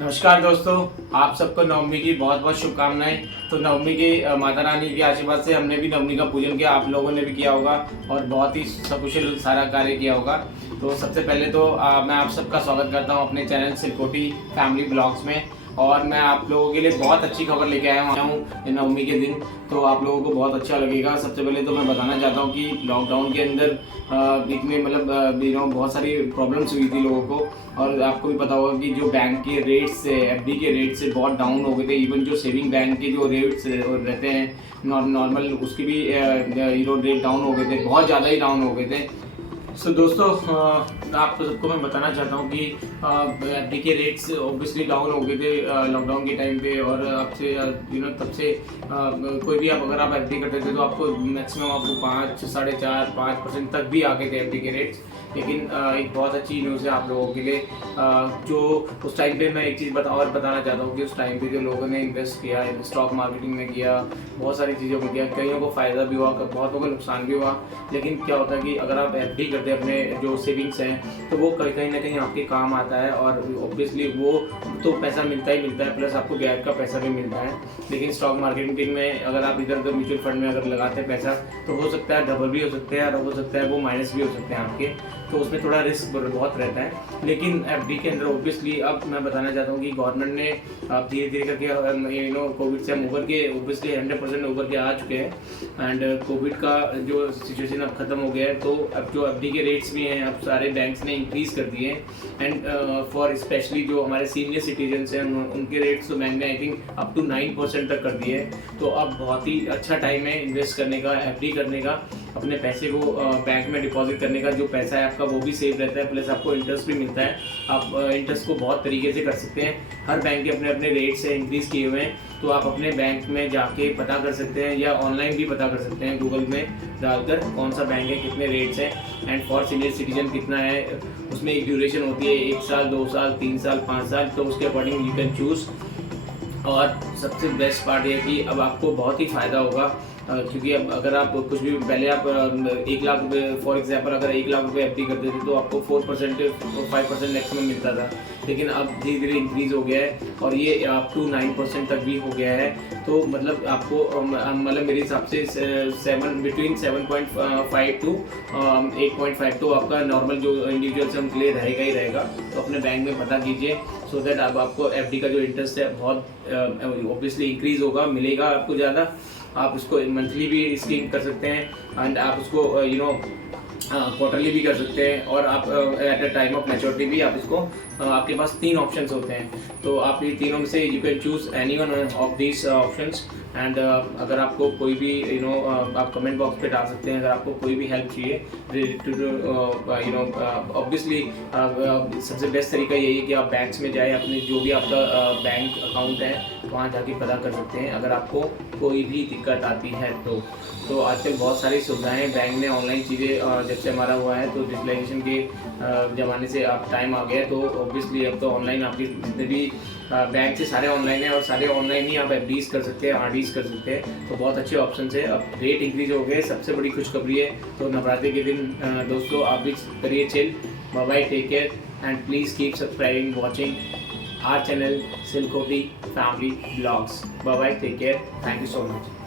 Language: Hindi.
नमस्कार दोस्तों, आप सबको नवमी की बहुत बहुत शुभकामनाएं। तो नवमी के माता रानी के आशीर्वाद से हमने भी नवमी का पूजन किया, आप लोगों ने भी किया होगा और बहुत ही सकुशल सारा कार्य किया होगा। तो सबसे पहले तो मैं आप सबका स्वागत करता हूं अपने चैनल सिलकोटी फैमिली ब्लॉग्स में। और मैं आप लोगों के लिए बहुत अच्छी खबर लेके आया हूँ नवमी के दिन, तो आप लोगों को बहुत अच्छा लगेगा। सबसे पहले तो मैं बताना चाहता हूँ कि लॉकडाउन के अंदर इतने मतलब बहुत सारी प्रॉब्लम्स हुई थी लोगों को, और आपको भी पता होगा कि जो बैंक के रेट्स से, एफडी के रेट से बहुत डाउन हो गए थे। इवन जो सेविंग बैंक के जो रेट्स रहते हैं नॉर्मल, उसके भी रेट डाउन हो गए थे, बहुत ज़्यादा ही डाउन हो गए थे। सो दोस्तों, आप सबको मैं बताना चाहता हूँ कि एफडी के रेट्स ऑब्वियसली डाउन हो गए थे लॉकडाउन के टाइम पे। और अब से तब से कोई भी अगर आप एफडी करते थे तो आपको मैक्सिमम आपको 5, 4.5, 5% तक भी आ गए थे एफडी के रेट्स। लेकिन एक बहुत अच्छी न्यूज़ है आप लोगों के लिए, जो उस टाइम पे मैं एक चीज़ बताना चाहता हूँ कि उस टाइम पे जो लोगों ने इन्वेस्ट किया, स्टॉक मार्केटिंग में किया, बहुत सारी चीज़ों में किया, कईयों को फ़ायदा भी हुआ, बहुतों को नुकसान भी हुआ। लेकिन क्या होता है कि अगर आप एफडी करते हैं अपने जो सेविंग्स हैं, तो वो कहीं ना कहीं आपके काम आता है, और ऑब्वियसली वो तो पैसा मिलता ही मिलता है, प्लस आपको ब्याज का पैसा भी मिलता है। लेकिन स्टॉक मार्केटिंग में अगर आप इधर उधर म्यूचुअल फंड में अगर लगाते हैं पैसा, तो हो सकता है डबल भी हो सकते हैं, और हो सकता है वो माइनस भी हो सकते हैं आपके, तो उसमें थोड़ा रिस्क बहुत रहता है। लेकिन एफडी के अंदर ऑब्वियसली अब मैं बताना चाहता हूँ कि गवर्नमेंट ने अब धीरे धीरे करके कोविड से हम उभर के ऑब्वियसली 100% उभर के आ चुके हैं। एंड कोविड का जो सिचुएशन अब खत्म हो गया है, तो अब जो एफडी के रेट्स भी हैं अब सारे बैंक्स ने इंक्रीज कर दिए हैं। एंड फॉर स्पेशली जो हमारे सीनियर सिटीजन्स हैं उनके रेट्स तो बैंक ने आई थिंक अप टू 9% तक कर दिए हैं। तो अब बहुत ही अच्छा टाइम है इन्वेस्ट करने का, एफडी करने का, अपने पैसे को बैंक में डिपॉजिट करने का। जो पैसा है आपका वो भी सेव रहता है, प्लस आपको इंटरेस्ट भी मिलता है। आप इंटरेस्ट को बहुत तरीके से कर सकते हैं। हर बैंक के अपने अपने रेट्स है इंक्रीज़ किए हुए हैं, तो आप अपने बैंक में जाके पता कर सकते हैं, या ऑनलाइन भी पता कर सकते हैं गूगल में डालकर कौन सा बैंक है, कितने रेट्स हैं। एंड फॉर सीनियर सिटीजन कितना है, उसमें एक ड्यूरेशन होती है, 1 साल, 2 साल, 3 साल, 5 साल, तो उसके अकॉर्डिंग यू कैन चूज़। और सबसे बेस्ट पार्ट ये कि अब आपको बहुत ही फ़ायदा होगा, क्योंकि अब अगर आप कुछ भी पहले आप 1 लाख रुपये फॉर एग्जांपल अगर 1 लाख रुपये एफडी करते थे तो आपको 4% 5% मैक्सिमम मिलता था। लेकिन अब धीरे धीरे इंक्रीज़ हो गया है, और ये अप टू 9% तक भी हो गया है। तो मतलब आपको मतलब मेरे हिसाब से बिटवीन 7.5 टू 8.5 तो आपका नॉर्मल जो इंडिविजुअल से उनके लिए रहेगा ही रहेगा। तो अपने बैंक में पता कीजिए, सो दैट अब आपको एफडी का जो इंटरेस्ट है बहुत ऑब्वियसली इंक्रीज़ होगा, मिलेगा आपको ज़्यादा। आप उसको मंथली भी स्कीम कर सकते हैं, एंड आप उसको क्वार्टरली भी कर सकते हैं, और आप at a time of maturity भी आप इसको आपके पास 3 ऑप्शंस होते हैं। तो आप ये तीनों में से you can choose any one of these options. And अगर आपको कोई भी आप कमेंट बॉक्स पे डाल सकते हैं अगर आपको कोई भी हेल्प चाहिए रिलेटेड टू ऑब्वियसली सबसे बेस्ट तरीका यही है कि आप बैंक्स में जाए, अपने जो भी आपका बैंक अकाउंट है वहाँ जाके पता कर सकते हैं अगर आपको कोई भी दिक्कत आती है। तो आजकल बहुत सारी सुविधाएं बैंक ने ऑनलाइन चीज़ें जब से हमारा हुआ है, तो डिजिटलाइजेशन के ज़माने से आप टाइम आ गया है, तो ऑब्वियसली अब तो ऑनलाइन आपके जितने भी बैंक से सारे ऑनलाइन है, और सारे ऑनलाइन ही आप एफडीज कर सकते हैं, आरडीज कर सकते हैं। तो बहुत अच्छे ऑप्शन है। अब रेट इंक्रीज हो गए, सबसे बड़ी खुशखबरी है। तो नवरात्रि के दिन दोस्तों आप भी करिए chill. Bye bye, take care, and please keep subscribing, watching our channel Silkoti family blogs. Bye bye, take care, thank you so much.